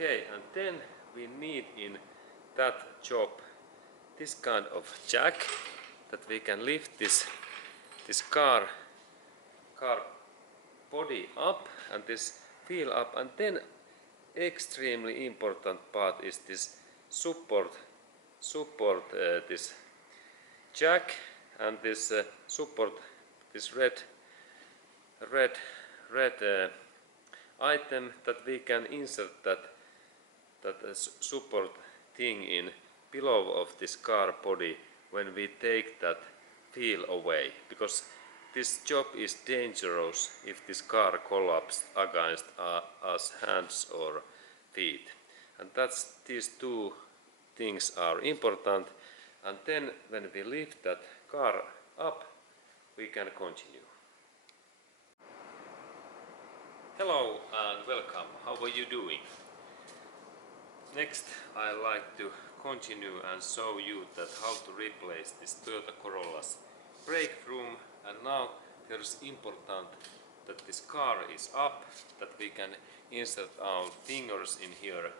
Okay, and then we need in that job this kind of jack that we can lift this car body up and this wheel up, and then extremely important part is this support this jack and this support this red item that we can insert that support thing in below of this car body when we take that wheel away, because this job is dangerous if this car collapses against us hands or feet, and that's these two things are important. And then when we lift that car up, we can continue. Hello and welcome. How are you doing? Next, I like to continue and show you that how to replace this Toyota Corolla's brake room. And now there's important that this car is up, that we can insert our fingers in here.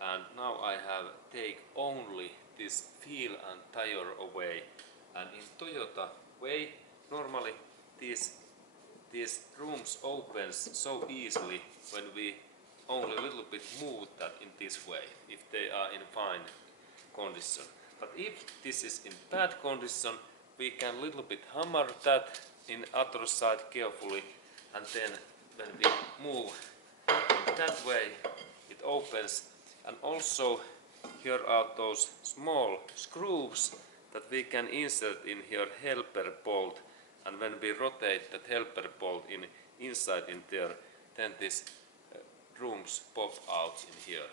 And now I have take only this wheel and tire away. And in Toyota way, normally these rooms opens so easily when we only a little bit move that in this way, if they are in fine condition. But if this is in bad condition, we can little bit hammer that in other side carefully, and then when we move in that way, it opens. And also here are those small screws that we can insert in here helper bolt, and when we rotate that helper bolt inside in there, then this rooms pop out in here.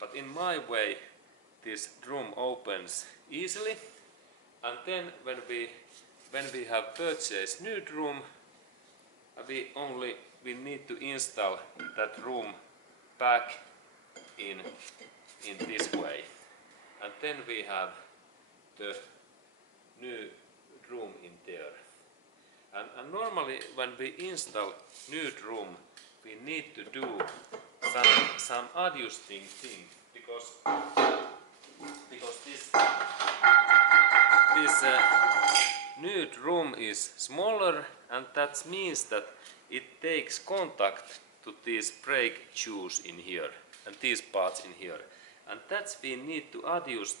But in my way, this room opens easily, and then when we have purchased new room, we need to install that room back in this way, and then we have the new room in there. And normally when we install new room, we need to do some adjusting thing, because this new room is smaller, and that means that it takes contact to these brake shoes in here and these parts in here, and that's we need to adjust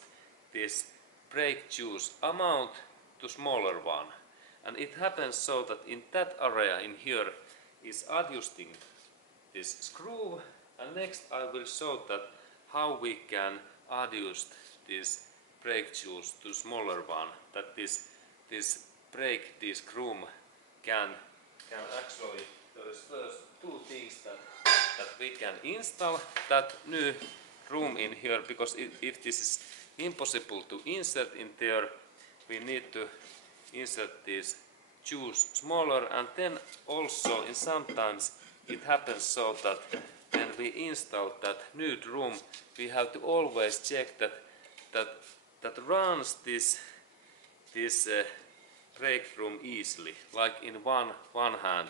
this brake shoes amount to smaller one. And it happens so that in that area in here is adjusting this screw, and next I will show that how we can adjust this brake shoes to smaller one, that this brake disc room can actually, there is first two things that we can install that new room in here, because if this is impossible to insert in there, we need to insert these shoes smaller. And then also in sometimes it happens so that when we install that new room, we have to always check that runs this brake room easily, like in one hand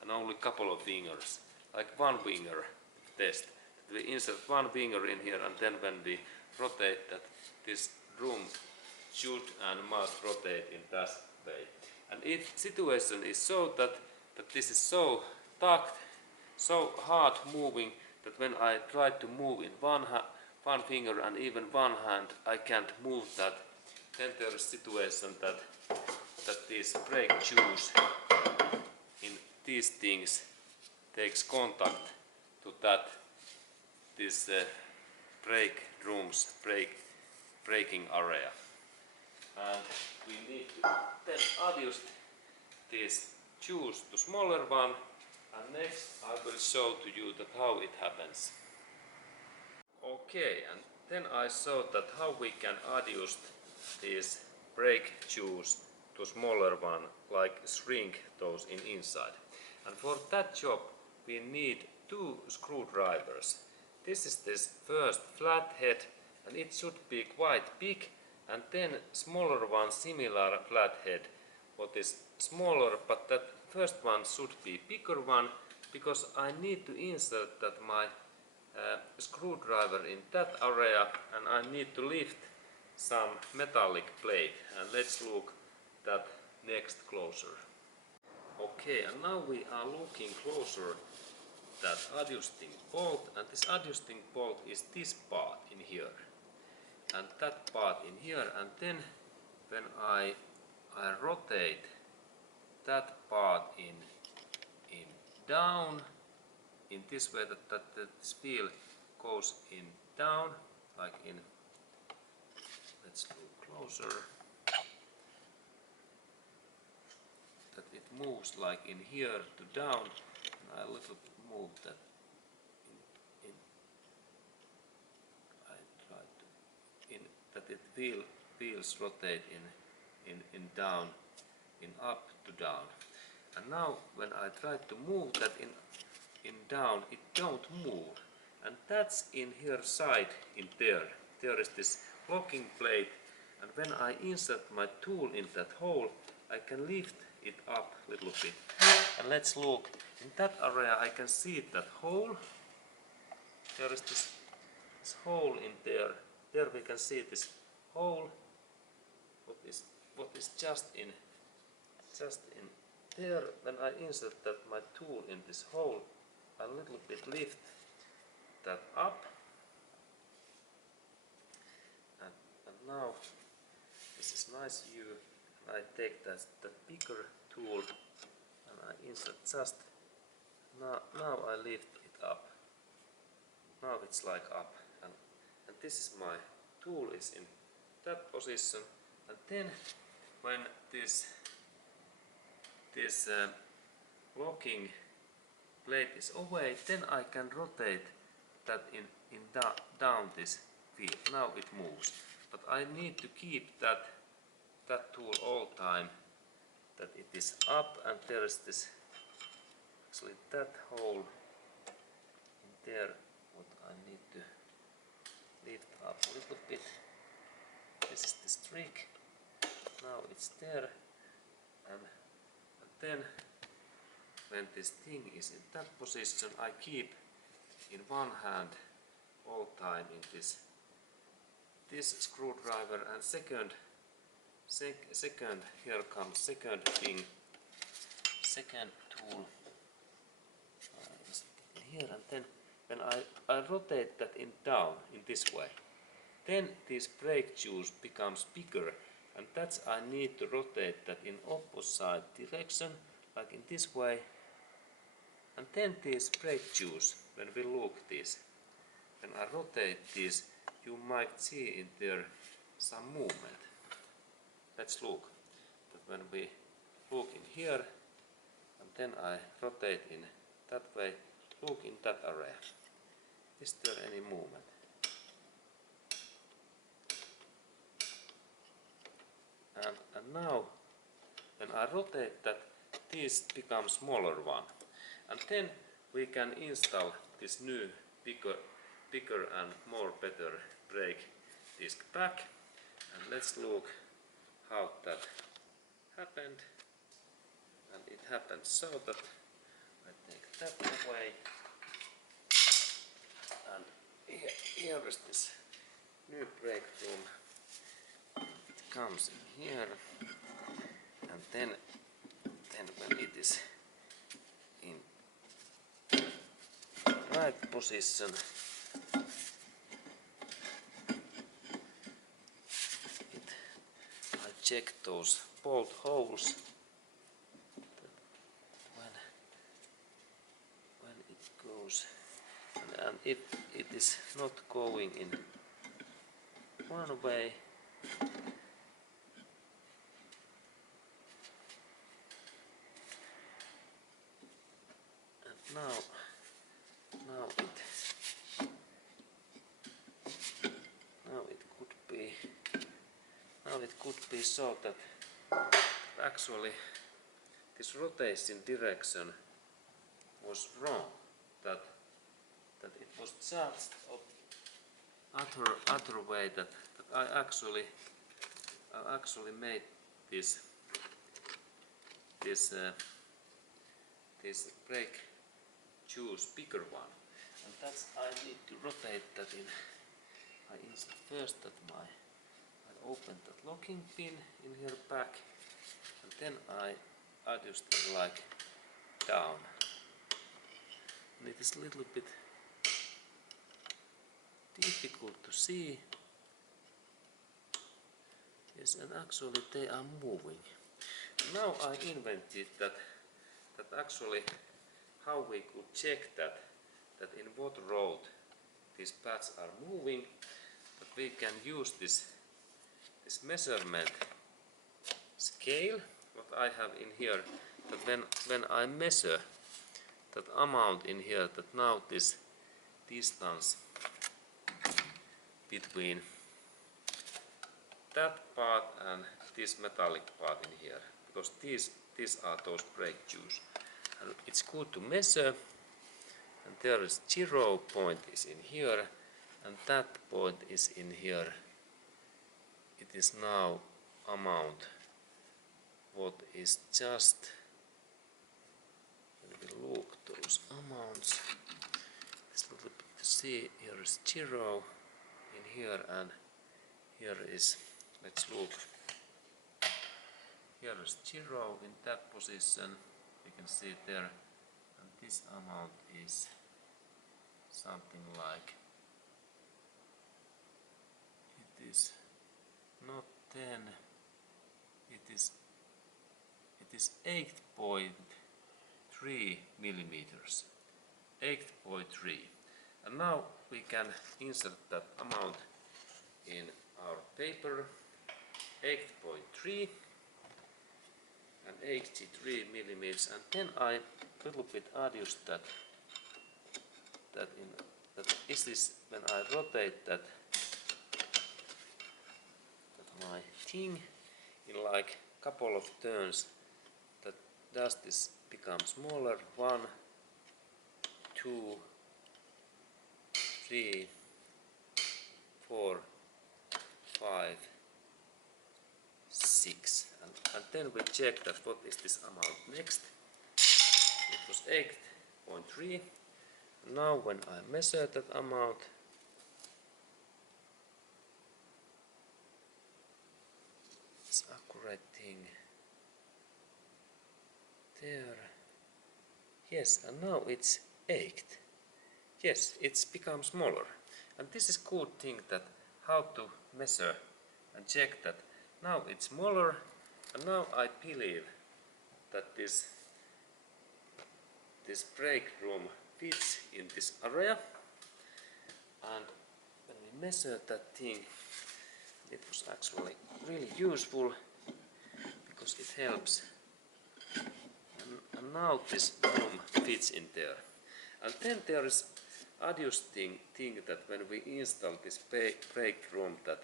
and only couple of fingers, like one finger test. We insert one finger in here, and then when we rotate that, this room should and must rotate in that way. And if situation is so that this is so tucked, so hard moving, that when I try to move in one finger and even one hand, I can't move that, then there is situation that these brake shoes in these things takes contact to this brake room's braking area. And we need to then adjust these shoes to smaller one, and next I will show to you that how it happens. Okay, and then I show that how we can adjust these brake shoes to smaller one, like shrink those inside. And for that job we need two screwdrivers. This is this first flat head, and it should be quite big, and then smaller one similar flat head, what is smaller, but that first one should be bigger one, because I need to insert that my screwdriver in that area, and I need to lift some metallic plate, and let's look that next closer. Okay, and now we are looking closer that adjusting bolt, and this adjusting bolt is this part in here and that part in here, and then when I rotate that part in down in this way, that this wheel goes in down, like in, let's look closer, that it moves like in here to down, and I little bit move that in I try to in that it wheels rotate in down, in up to down, and now when I try to move that in down, it don't move, and that's in here side in there is this locking plate, and when I insert my tool in that hole, I can lift it up a little bit, and let's look in that area. I can see that hole, there is this hole in there we can see this hole, what is just in there. When I insert that my tool in this hole, I little bit lift that up, and now this is nice view. I take that bigger tool and I insert just now I lift it up. Now it's like up, and this is my tool is in that position, and then when this locking plate is away, then I can rotate that in down this wheel. Now it moves, but I need to keep that tool all time, that it is up, and there is this, actually that hole in there, what I need to lift up a little bit. This is this trick. Now it's there, and then when this thing is in that position, I keep in one hand all time in this screwdriver, and second here comes second thing, second tool is in here, and then when I rotate that in down in this way, then these brake shoes becomes bigger, and that's I need to rotate that in opposite direction, like in this way, and then these brake shoes, when we look this, when I rotate this, you might see in there some movement. Let's look that when we look in here, and then I rotate in that way, look in that area. Is there any movement? And now when I rotate that, this becomes smaller one, and then we can install this new bigger and more better brake disc back, and let's look how that happened. And it happened so that I take that away, and here is this new brake room. It comes in here, and then when it is in right position, I check those bolt holes when it goes, and if it is not going in one way, and now it could be so that actually this rotation direction was wrong, that it was just other way, that I actually made this brake shoes bigger one, And that's I need to rotate that in. I insert first that I open that locking pin in here back, and then I adjust it like down. And it is a little bit difficult to see. Yes, and actually they are moving. Now I invented that actually how we could check that in what road these pads are moving, that we can use this measurement scale what I have in here, that when I measure that amount in here, that now this distance between that part and this metallic part in here, because these are those brake shoes, and it's good to measure. And there is 0 point is in here, and that point is in here. It is now amount what is just, when we look those amounts, it's a little bit to see. Here is 0 in here, and here is, let's look, here is 0 in that position, we can see there, and this amount is something like, it is not 10, it is 8.3 millimeters, 8.3, and now we can insert that amount in our paper, 8.3 and 83 millimeters, and then I little bit adjust that is this, when I rotate that my thing in like couple of turns, that does this become smaller, 1, 2, 3, 4, 5, 6, and then we check that what is this amount next. It was 8.3. Now when I measure that amount, it's accurate thing there. Yes, and now it's 8. Yes, it's become smaller. And this is good thing that how to measure and check that now it's smaller, and now I believe that this brake room fits in this area. And when we measure that thing, it was actually really useful because it helps. And now this room fits in there. And then there is adjusting thing that when we install this brake room, that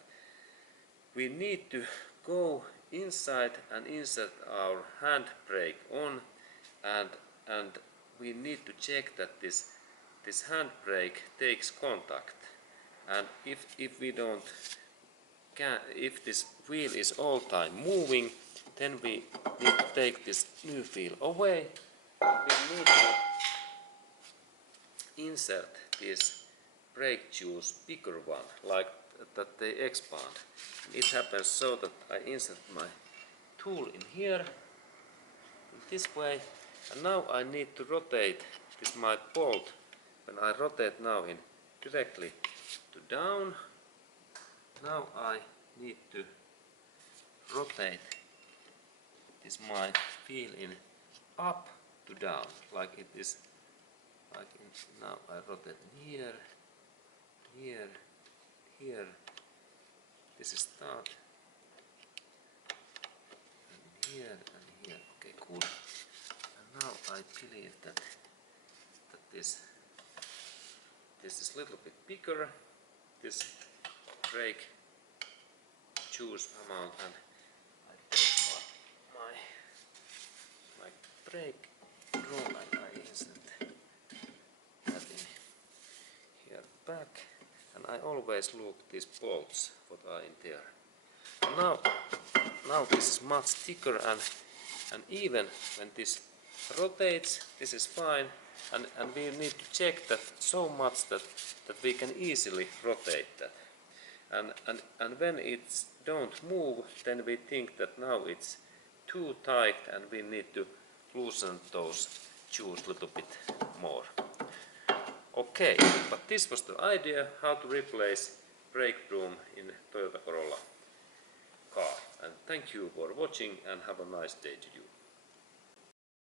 we need to go inside and insert our handbrake on, and we need to check that this handbrake takes contact. And if we don't if this wheel is all time moving, then we need to take this new wheel away. We need to insert this brake shoes bigger one, like that they expand. It happens so that I insert my tool in here, in this way, and now I need to rotate this my bolt. When I rotate now in directly to down, now I need to rotate this my wheel in up to down, like it is, like now I rotate here, here, here. This is start, and here and here. Okay, cool. And now I believe that this is a little bit bigger, this brake choose amount, and I take my brake room and I insert that in here back, and I always look these bolts what are in there. And now this is much thicker, and even when this rotates, this is fine, and we need to check that so much that we can easily rotate that. And when it's don't move, then we think that now it's too tight and we need to loosen those shoes a little bit more. Okay, but this was the idea how to replace brake broom in Toyota Corolla car. And thank you for watching and have a nice day to you.